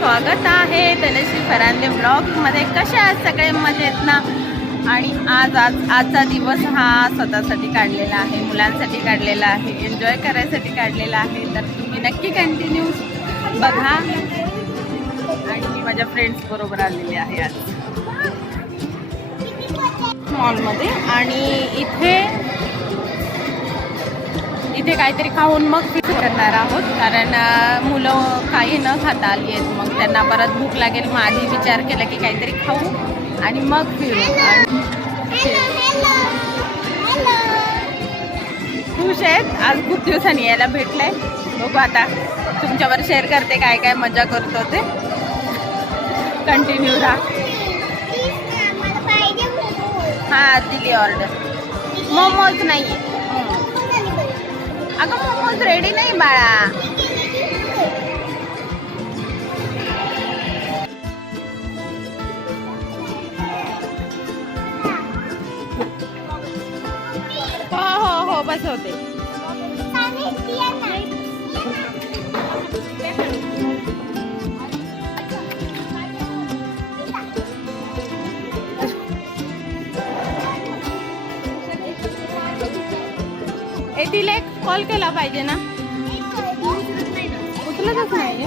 स्वागत आहे धनश्री फरांदे ब्लॉगमध्ये. कसे आहेत सगळे? मजेत ना? आणि आज आज आजचा दिवस हा स्वतःसाठी काढलेला आहे मुलांसाठी काढलेला आहे एन्जॉय करायसाठी काढलेला आहे. तर तुम्ही नक्की कंटिन्यू बघा. आणि मी माझ्या फ्रेंड्स बरोबर आलेले आहे आज. मॉलमध्ये आणि इथे इथे काहीतरी खाऊन मग फिट करणार आहोत. कारण मुलं काही न खाता आली आहेत. मग त्यांना परत भूक लागेल. मग आधी विचार केला की काहीतरी खाऊ आणि मग फिरू. आणि खुश आहेत. आज खूप दिवसांनी यायला भेटलंय. बघू आता तुमच्यावर शेअर करते काय काय मजा करतो ते. कंटिन्यू राहा. हा दिली ऑर्डर मोमोज नाही अगं मोमोज रेडी नाही बाळा. हो हो हो बस होते कॉल केला पाहिजे ना? उचलतच नाही.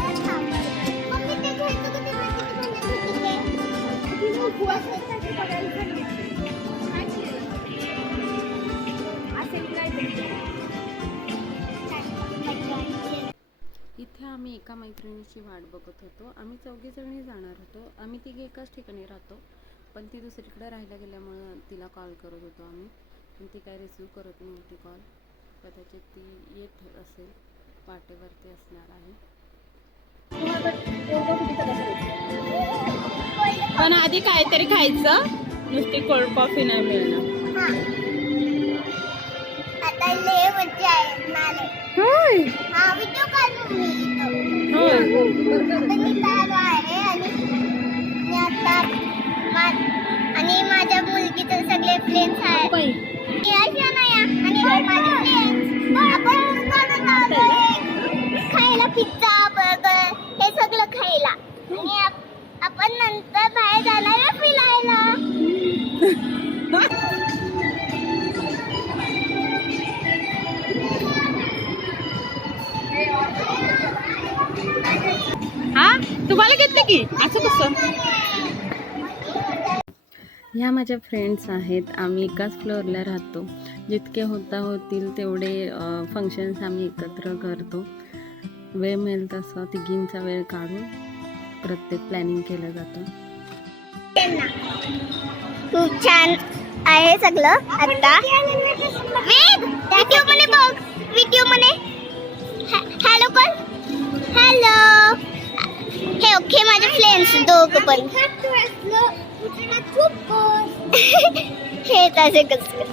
इथे आम्ही एका मैत्रिणीची वाट बघत होतो. आम्ही चौघीजणी जाणार होतो. आम्ही तिघे एकाच ठिकाणी राहतो. पण ती दुसरीकडे राहायला गेल्यामुळं तिला कॉल करत होतो आम्ही. पण ती काय रिसिव्ह करत नव्हती कॉल कदाचित ती येत असेल वाटेवरती असणार आहे. पण आधी काहीतरी खायचं नुसती कोल्ड कॉफी नाही मिळणार. होय. हा व्हिडिओ काढू मी इथं. होय. की? असं कसं? ह्या माझ्या फ्रेंड्स आहेत. आम्ही एकाच फ्लोअरला राहतो. जितके होता होतील तेवढे फंक्शन्स आम्ही एकत्र करतो. वेळ मिळेल तसं तिघींचा वेळ काढून प्रत्येक प्लॅनिंग केलं जातं. खूप छान आहे सगळं. आता व्हिडिओ बघ. व्हिडिओ हॅलो कर हॅलो हे ओके माझे फ्रेंड्स दोघ पण. हे तसे कसं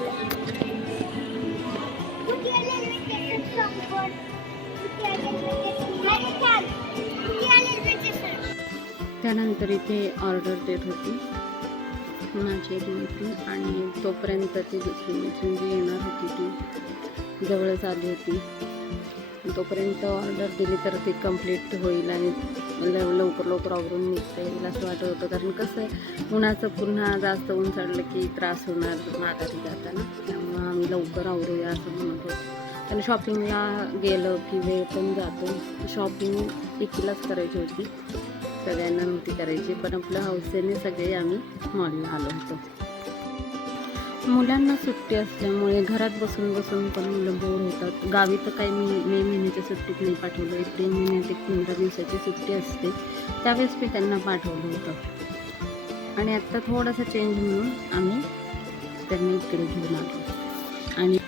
त्यानंतर इथे ऑर्डर देत होती. माझी एक मैत्रीण आणि तोपर्यंत ती दुसरी मैत्रीण जी येणार होती ती. जवळच आली होती. तोपर्यंत ऑर्डर दिली तर ती कंप्लीट होईल आणि लव लवकर लवकर आवरून निघता येईल असं वाटत होतं. कारण कसं आहे उन्हाचं पुन्हा जास्त ऊन चढलं की त्रास होणार माघारी जाताना. त्यामुळं आम्ही लवकर आवरूया असं म्हणत होतो. आणि शॉपिंगला गेलं की वेळ पण जातो. शॉपिंग एकीलाच करायची होती. सगळ्यांना नव्हती करायची. पण आपल्या हौसेने सगळे आम्ही मॉलला आलो होतो. मुलांना सुट्टी असल्यामुळे घरात बसून बसून पण मुलं बोर होतात. गावी तर काही मी मे महिन्याच्या सुट्टीत नाही पाठवलं. एप्रिल महिन्यात एक पंधरा दिवसाची सुट्टी असते. त्यावेळेस मी त्यांना पाठवलं होतं. आणि आत्ता थोडासा चेंज म्हणून आम्ही त्यांना इकडे घेऊन आलो. आणि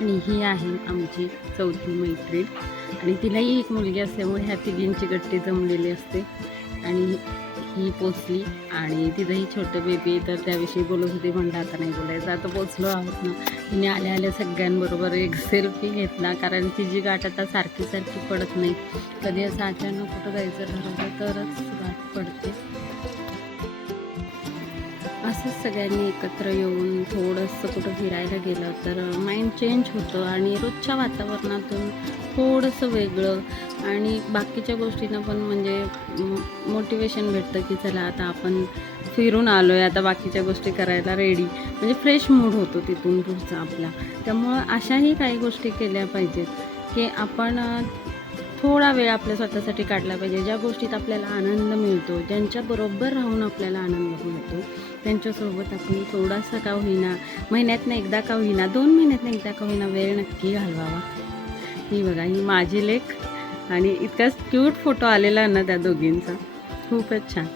आणि ही आहे आमची चौथी मैत्रीण. आणि तिलाही एक मुलगी असल्यामुळे ह्या तिघींची गट्टी जमलेली असते. आणि ही पोचली आणि तिथंही छोटं बेबी तर त्याविषयी बोलत होती म्हणलं आता नाही बोलायचं. आता पोचलो आहोत ना. तिने आल्या आल्या सगळ्यांबरोबर एक सेल्फी घेतला कारण तिची गाठ आता सारखी सारखी पडत नाही. कधी असं अचानक कुठं जायचं ठरवलं तरच गाठ पडते. असंच सगळ्यांनी एकत्र येऊन थोडंसं कुठं फिरायला गेलं तर माइंड चेंज होतं आणि रोजच्या वातावरणातून थोडंसं वेगळं आणि बाकीच्या गोष्टींना पण म्हणजे मोटिवेशन भेटतं की चला आता आपण फिरून आलो आहे आता बाकीच्या गोष्टी करायला रेडी म्हणजे फ्रेश मूड होतो तिथून पुढचा आपला. त्यामुळं अशाही काही गोष्टी केल्या पाहिजेत की आपण थोडा वेळ आपल्या स्वतःसाठी काढला पाहिजे. ज्या गोष्टीत आपल्याला आनंद मिळतो ज्यांच्याबरोबर राहून आपल्याला आनंद मिळतो त्यांच्यासोबत आपण थोडासा का होईना महिन्यातनं एकदा का होईना दोन महिन्यातनं एकदा का होईना वेळ नक्की घालवावा. ही बघा ही माझी लेख आणि इतकाच क्यूट फोटो आलेला ना त्या दोघींचा. खूपच छान.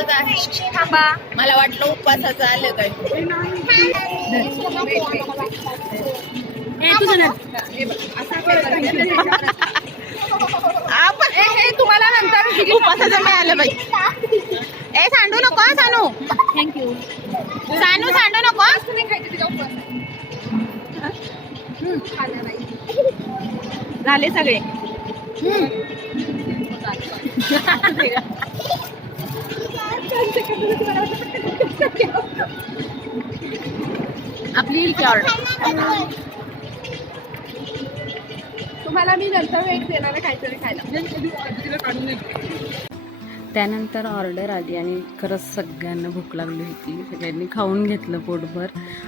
द्यायचंच आहे. थांबा. मला वाटलं उपवासाचं आलं काय? आपण हे तुम्हाला नंतर उपवासाचं मिळालं बाई. ए सांडू नको हं, सानू थँक्यू सानू सांडू नको. झाले सगळे. आपली इथे ऑर्डर तुम्हाला मी नंतर एक देणार आहे काहीतरी खायला. त्यानंतर ऑर्डर आली आणि खरंच सगळ्यांना भूक लागली होती. सगळ्यांनी खाऊन घेतलं पोटभर.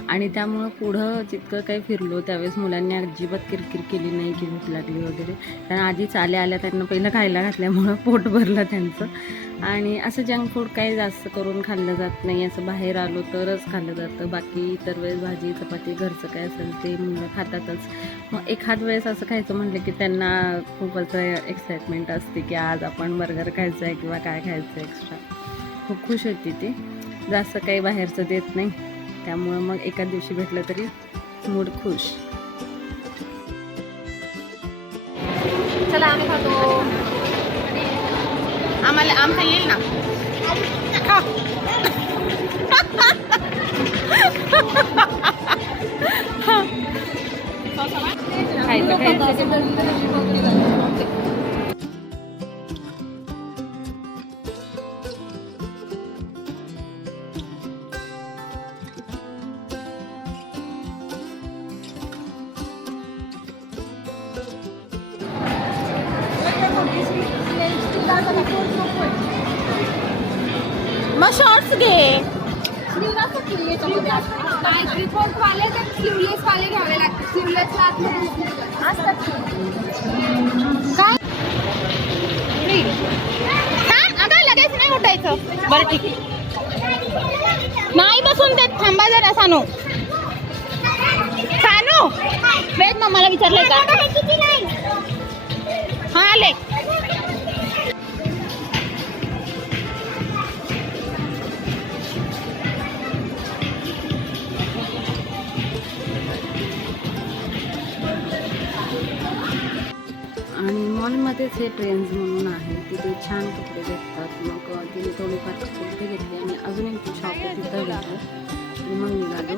आणि त्यामुळं पुढं जितकं काही फिरलो त्यावेळेस मुलांनी अजिबात किरकिर केली नाही की भूक लागली वगैरे. कारण आधीच आल्या आल्या त्यांना पहिलं खायला घातल्यामुळं पोट भरलं त्यांचं. आणि असं जंक फूड काही जास्त करून खाल्लं जात नाही. असं बाहेर आलो तरच खाल्लं जातं. बाकी इतर वेळेस भाजी चपाती घरचं काय असेल ते मुलं खातातच. मग एखाद वेळेस असं खायचं म्हटलं की त्यांना खूप असं एक्साइटमेंट असते की आज आपण बर्गर खायचं आहे किंवा काय खायचं आहे एक्स्ट्रा खूप खुश होती ती. जास्त काही बाहेरचं देत नाही. त्यामुळं मग एका दिवशी भेटलं तरी मूड खुश. चला आम्ही खातो. आम्हाला आमचं येईल ना खा खायचं खायचं मग शॉर्ट्स घे. काय? सांग अगं लगेच नाही उठायचं. बरं ठीक. नाही बसून देत थांबा जरा सानू. सानू! वेद मम्माला विचारलंय का? हा आले. मॉलमध्येच हे ट्रेंड्स म्हणून आहे. तिथे छान कपडे भेटतात. मग तिने थोडेफार कपडे घेतले आणि अजून एक शॉप आहे तिथं गेलो. आणि मग निघालो.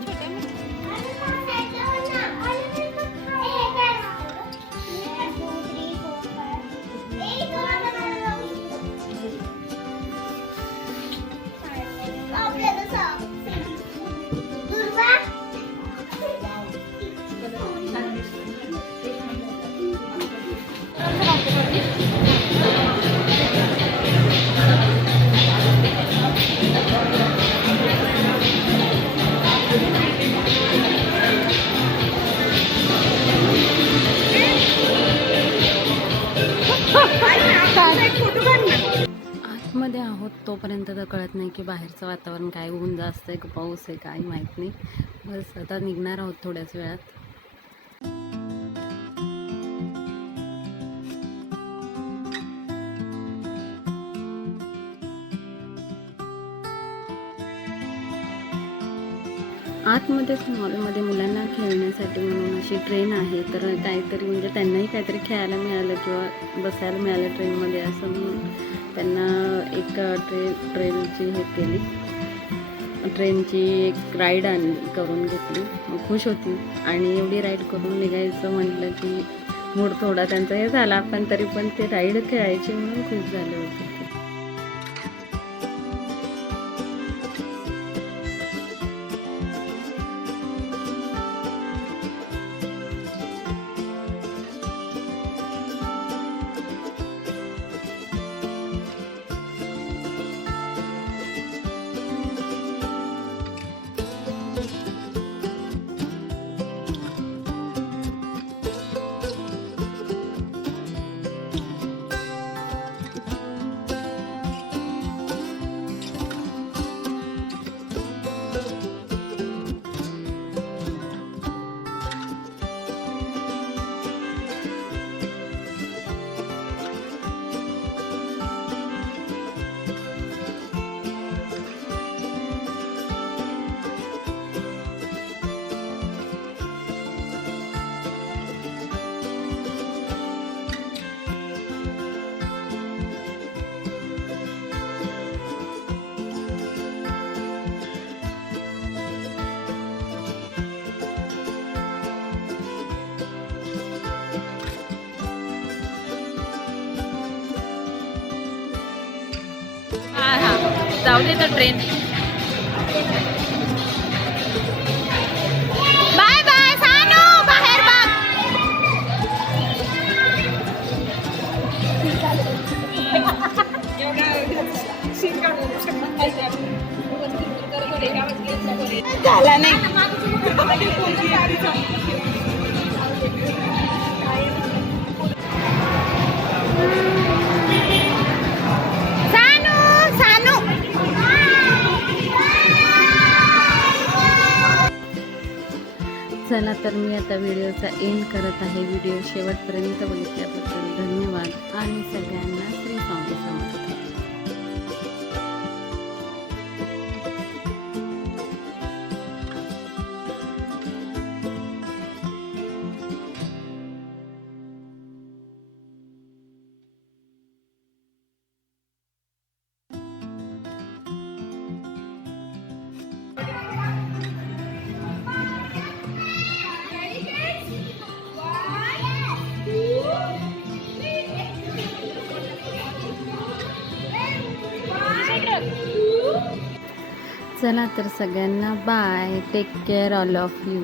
कळत नाही की बाहेरचं वातावरण काय ऊन जास्त आहे का पाऊस आहे काय माहीत नाही. बस आता निघणार आहोत थोड्याच वेळात. आतमध्येच मॉलमध्ये मुलांना खेळण्यासाठी म्हणून अशी ट्रेन आहे तर काहीतरी म्हणजे त्यांनाही काहीतरी खेळायला मिळालं किंवा बसायला मिळालं ट्रेनमध्ये असं म्हणून. त्यांना एक ट्रे ट्रेनची हे केली. ट्रेनची एक राईड आण करून घेतली. खुश होती. आणि एवढी राईड करून निघायचं म्हटलं की मूड थोडा त्यांचा हे झाला पण तरी पण ते राईड खेळायचे म्हणून खुश झाले होते. जाऊ दे तर ट्रेन बाय बाय सानू बाहेर बघ झाला नाही चला तर मी आता व्हिडिओचा एंड करत आहे. व्हिडिओ शेवटपर्यंत बघितल्याबद्दल धन्यवाद. आणि सगळ्यांना चला तर सगळ्यांना bye take care all of you